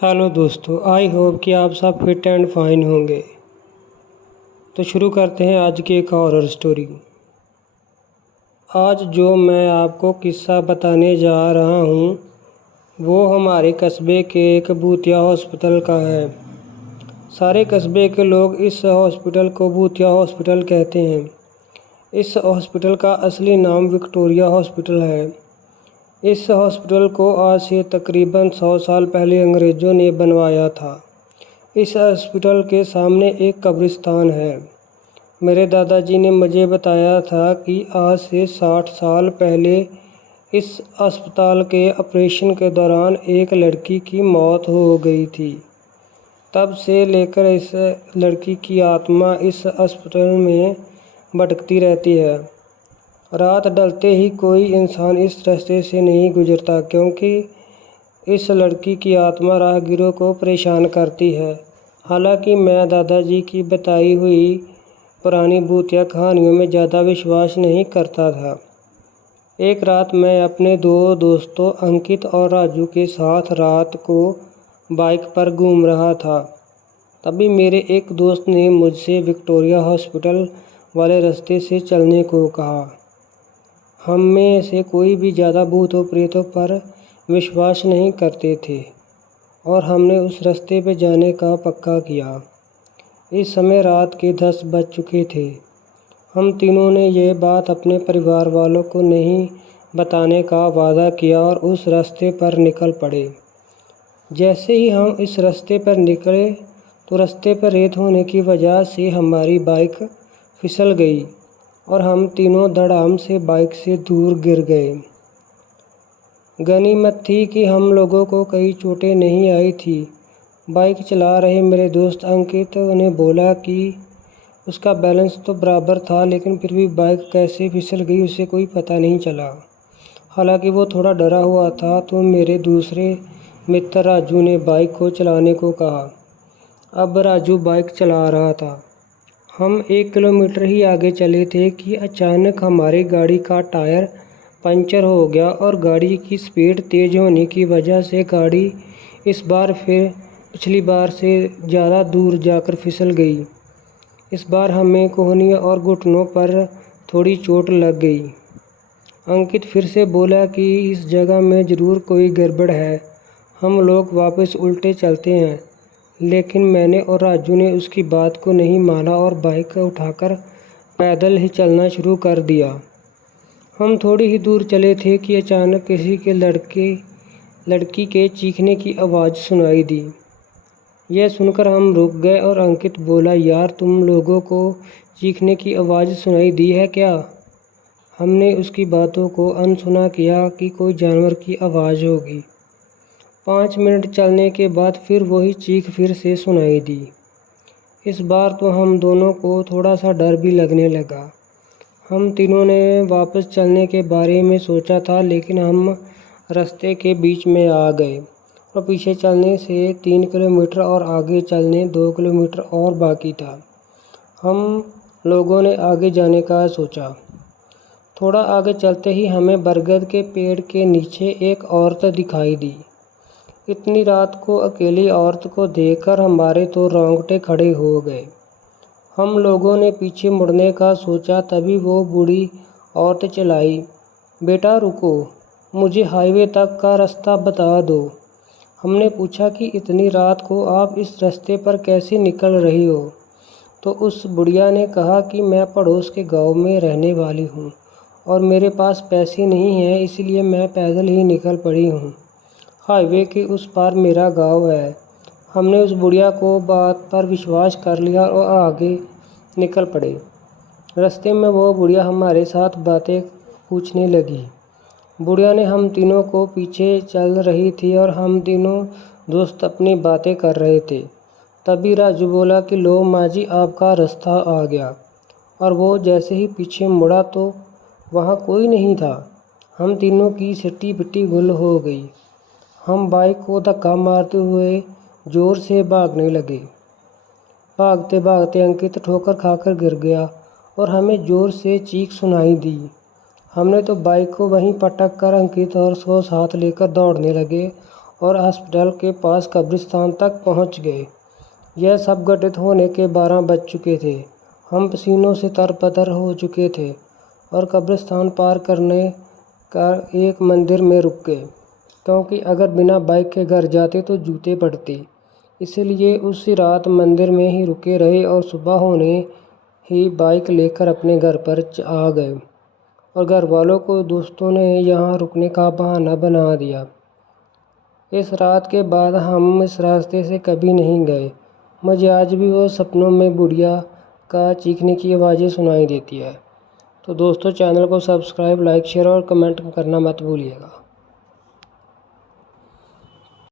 Hello दोस्तों, I hope कि आप सब फिट एंड फाइन होंगे। तो शुरू करते हैं आज की एक हॉरर स्टोरी। आज जो मैं आपको किस्सा बताने जा रहा हूँ वो हमारे कस्बे के एक भूतिया हॉस्पिटल का है। सारे कस्बे के लोग इस हॉस्पिटल को भूतिया हॉस्पिटल कहते हैं। इस हॉस्पिटल का असली नाम विक्टोरिया हॉस्पिटल है। इस हॉस्पिटल को आज से तकरीबन 100 साल पहले अंग्रेज़ों ने बनवाया था। इस हॉस्पिटल के सामने एक कब्रिस्तान है। मेरे दादाजी ने मुझे बताया था कि आज से 60 साल पहले इस अस्पताल के ऑपरेशन के दौरान एक लड़की की मौत हो गई थी। तब से लेकर इस लड़की की आत्मा इस अस्पताल में भटकती रहती है। रात ढलते ही कोई इंसान इस रास्ते से नहीं गुजरता, क्योंकि इस लड़की की आत्मा राहगीरों को परेशान करती है। हालांकि मैं दादाजी की बताई हुई पुरानी भूतिया कहानियों में ज़्यादा विश्वास नहीं करता था। एक रात मैं अपने दो दोस्तों अंकित और राजू के साथ रात को बाइक पर घूम रहा था। तभी मेरे एक दोस्त ने मुझसे विक्टोरिया हॉस्पिटल वाले रास्ते से चलने को कहा। हम में से कोई भी ज़्यादा भूतों प्रेतों पर विश्वास नहीं करते थे और हमने उस रास्ते पे जाने का पक्का किया। इस समय रात के 10 बज चुके थे। हम तीनों ने यह बात अपने परिवार वालों को नहीं बताने का वादा किया और उस रास्ते पर निकल पड़े। जैसे ही हम इस रास्ते पर निकले तो रास्ते पर रेत होने की वजह से हमारी बाइक फिसल गई और हम तीनों धड़ाम से बाइक से दूर गिर गए। गनीमत थी कि हम लोगों को कई चोटें नहीं आई थी। बाइक चला रहे मेरे दोस्त अंकित ने बोला कि उसका बैलेंस तो बराबर था, लेकिन फिर भी बाइक कैसे फिसल गई उसे कोई पता नहीं चला। हालांकि वो थोड़ा डरा हुआ था। तो मेरे दूसरे मित्र राजू ने बाइक को चलाने को कहा। अब राजू बाइक चला रहा था। हम 1 किलोमीटर ही आगे चले थे कि अचानक हमारी गाड़ी का टायर पंचर हो गया और गाड़ी की स्पीड तेज़ होने की वजह से गाड़ी इस बार फिर पिछली बार से ज़्यादा दूर जाकर फिसल गई। इस बार हमें कोहनी और घुटनों पर थोड़ी चोट लग गई। अंकित फिर से बोला कि इस जगह में ज़रूर कोई गड़बड़ है, हम लोग वापस उल्टे चलते हैं। लेकिन मैंने और राजू ने उसकी बात को नहीं माना और बाइक उठाकर पैदल ही चलना शुरू कर दिया। हम थोड़ी ही दूर चले थे कि अचानक किसी के लड़की के चीखने की आवाज़ सुनाई दी। यह सुनकर हम रुक गए और अंकित बोला, यार तुम लोगों को चीखने की आवाज़ सुनाई दी है क्या? हमने उसकी बातों को अनसुना किया कि कोई जानवर की आवाज़ होगी। 5 मिनट चलने के बाद फिर वही चीख फिर से सुनाई दी। इस बार तो हम दोनों को थोड़ा सा डर भी लगने लगा। हम तीनों ने वापस चलने के बारे में सोचा था, लेकिन हम रास्ते के बीच में आ गए और पीछे चलने से 3 किलोमीटर और आगे चलने 2 किलोमीटर और बाकी था। हम लोगों ने आगे जाने का सोचा। थोड़ा आगे चलते ही हमें बरगद के पेड़ के नीचे एक औरत दिखाई दी। इतनी रात को अकेली औरत को देखकर हमारे तो रोंगटे खड़े हो गए। हम लोगों ने पीछे मुड़ने का सोचा, तभी वो बूढ़ी औरत चिल्लाई, बेटा रुको, मुझे हाईवे तक का रास्ता बता दो। हमने पूछा कि इतनी रात को आप इस रास्ते पर कैसे निकल रही हो? तो उस बुढ़िया ने कहा कि मैं पड़ोस के गांव में रहने वाली हूँ और मेरे पास पैसे नहीं हैं, इसलिए मैं पैदल ही निकल पड़ी हूँ। हाईवे के उस पार मेरा गांव है। हमने उस बुढ़िया को बात पर विश्वास कर लिया और आगे निकल पड़े। रास्ते में वो बुढ़िया हमारे साथ बातें पूछने लगी। बुढ़िया ने हम तीनों को पीछे चल रही थी और हम तीनों दोस्त अपनी बातें कर रहे थे। तभी राजू बोला कि लो माँ जी, आपका रास्ता आ गया। और वो जैसे ही पीछे मुड़ा तो वहाँ कोई नहीं था। हम तीनों की सिट्टी पिट्टी गुल हो गई। हम बाइक को धक्का मारते हुए ज़ोर से भागने लगे। भागते भागते अंकित ठोकर खाकर गिर गया और हमें ज़ोर से चीख सुनाई दी। हमने तो बाइक को वहीं पटक कर अंकित और उसको साथ लेकर दौड़ने लगे और अस्पताल के पास कब्रिस्तान तक पहुंच गए। यह सब घटित होने के 12 बज चुके थे। हम पसीनों से तरबतर हो चुके थे और कब्रिस्तान पार करने का एक मंदिर में रुक गए, क्योंकि अगर बिना बाइक के घर जाते तो जूते पड़ते। इसलिए उसी रात मंदिर में ही रुके रहे और सुबह होने ही बाइक लेकर अपने घर पर आ गए और घर वालों को दोस्तों ने यहाँ रुकने का बहाना बना दिया। इस रात के बाद हम इस रास्ते से कभी नहीं गए। मुझे आज भी वो सपनों में बुढ़िया का चीखने की आवाज़ें सुनाई देती है। तो दोस्तों, चैनल को सब्सक्राइब, लाइक, शेयर और कमेंट करना मत भूलिएगा।